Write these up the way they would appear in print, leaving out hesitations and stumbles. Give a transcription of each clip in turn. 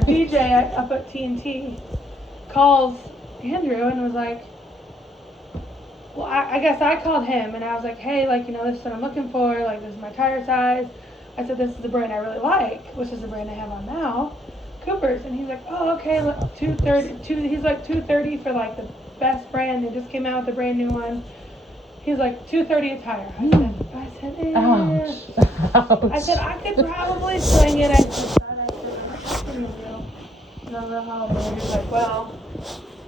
DJ up at TNT calls Andrew and was like, well, I guess I called him and I was like, hey, like, this is what I'm looking for. Like, this is my tire size. I said, this is the brand I really like, which is the brand I have on now, Cooper's. And he's like, oh, okay, look, 230. He's like 230 for like the best brand. They just came out with a brand new one. He's like 230 a tire. I said, eh. Ouch. I said I could probably swing it. I said, no, he's like, well,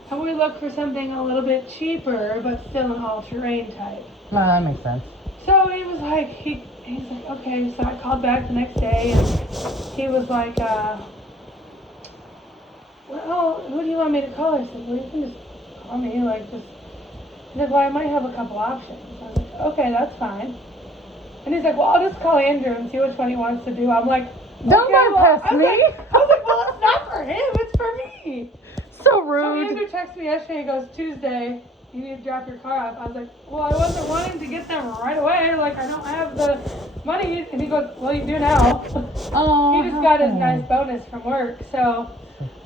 how about we look for something a little bit cheaper, but still an all-terrain type. Well, that makes sense. So he was like, he's like, okay. So I called back the next day, and he was like, well, who do you want me to call? I said, well, you can just call me, like, just. He said, well, I might have a couple options. I was like, okay, that's fine. And he's like, well, I'll just call Andrew and see which one he wants to do. I'm like, don't bypass me. I was like, well, it's not for him, it's for me. So rude. So Andrew texted me yesterday. He goes, Tuesday, you need to drop your car off. I was like, well, I wasn't wanting to get them right away. Like, I don't have the money. And he goes, well, you do now. Oh, he just got his nice bonus from work. So,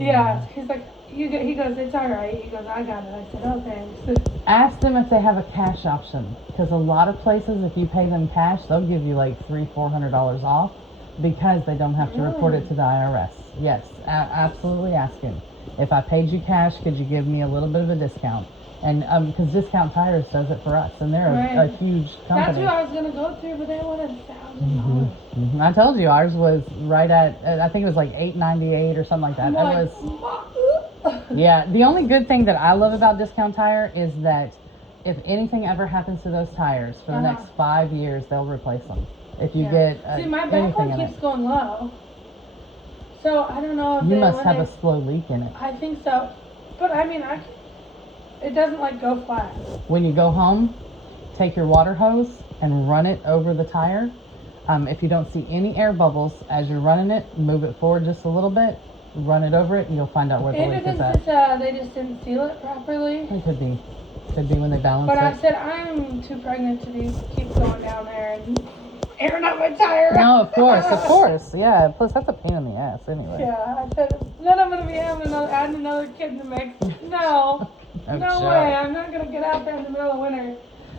yeah, he's like, he goes, it's all right. He goes, I got it. I said, oh, thanks. Ask them if they have a cash option, because a lot of places, if you pay them cash, they'll give you like $300-400 off because they don't have to report it to the IRS. Yes, absolutely. Ask him, if I paid you cash, could you give me a little bit of a discount? And because Discount Tires does it for us, and they're a huge company. That's who I was gonna go to, but they wanted $1,000. Mm-hmm. I told you ours was right at, I think it was like $8.98 or something like that. Yeah, the only good thing that I love about Discount Tire is that if anything ever happens to those tires for the next 5 years, they'll replace them. If you get see, my back one keeps going low, so I don't know if you must have a slow leak in it. I think so, but I mean, it doesn't like go flat. When you go home, take your water hose and run it over the tire. If you don't see any air bubbles as you're running it, move it forward just a little bit, run it over it, and you'll find out where the leak is at. They just didn't seal it properly. It could be. Could be when they balance it. But I said, I'm too pregnant to keep going down there and airing out my tire. No, of course. Yeah, plus that's a pain in the ass anyway. Yeah, I said, then I'm going to be adding another kid in the mix. No. No way. I'm not going to get out there in the middle of winter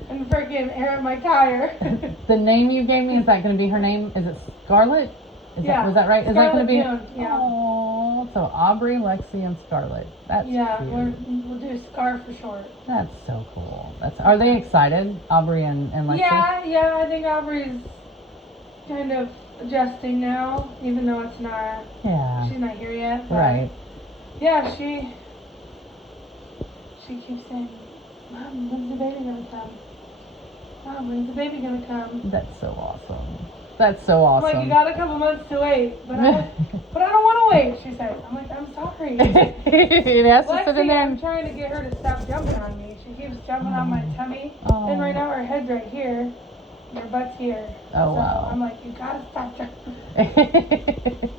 and freaking air out my tire. The name you gave me, is that going to be her name? Is it Scarlett? Was that right? Is that going to be? June, yeah. Oh, so Aubrey, Lexi, and Scarlett. That's cute. We'll do Scar for short. That's so cool. Are they excited, Aubrey and Lexi? Yeah. I think Aubrey's kind of adjusting now, even though it's not. Yeah. She's not here yet. Right. Yeah, she keeps saying, Mom, when's the baby gonna come? Mom, when's the baby gonna come? That's so awesome. That's so awesome. I'm like, you got a couple months to wait, but I don't want to wait, she said. I'm like, I'm sorry. It has to sit in there. I'm trying to get her to stop jumping on me. She keeps jumping on my tummy, and right now her head's right here, and her butt's here. Oh, wow. I'm like, you gotta stop jumping.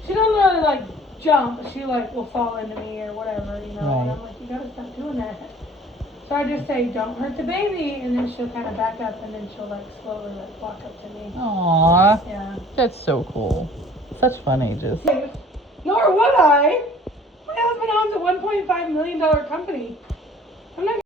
She doesn't really like jump, but she like will fall into me or whatever, you know. Right. And I'm like, you gotta stop doing that. So I just say, don't hurt the baby, and then she'll kind of back up, and then she'll like slowly like walk up to me. Aww. Yeah. That's so cool. Such fun ages. Nor would I. My husband owns a $1.5 million company. I'm not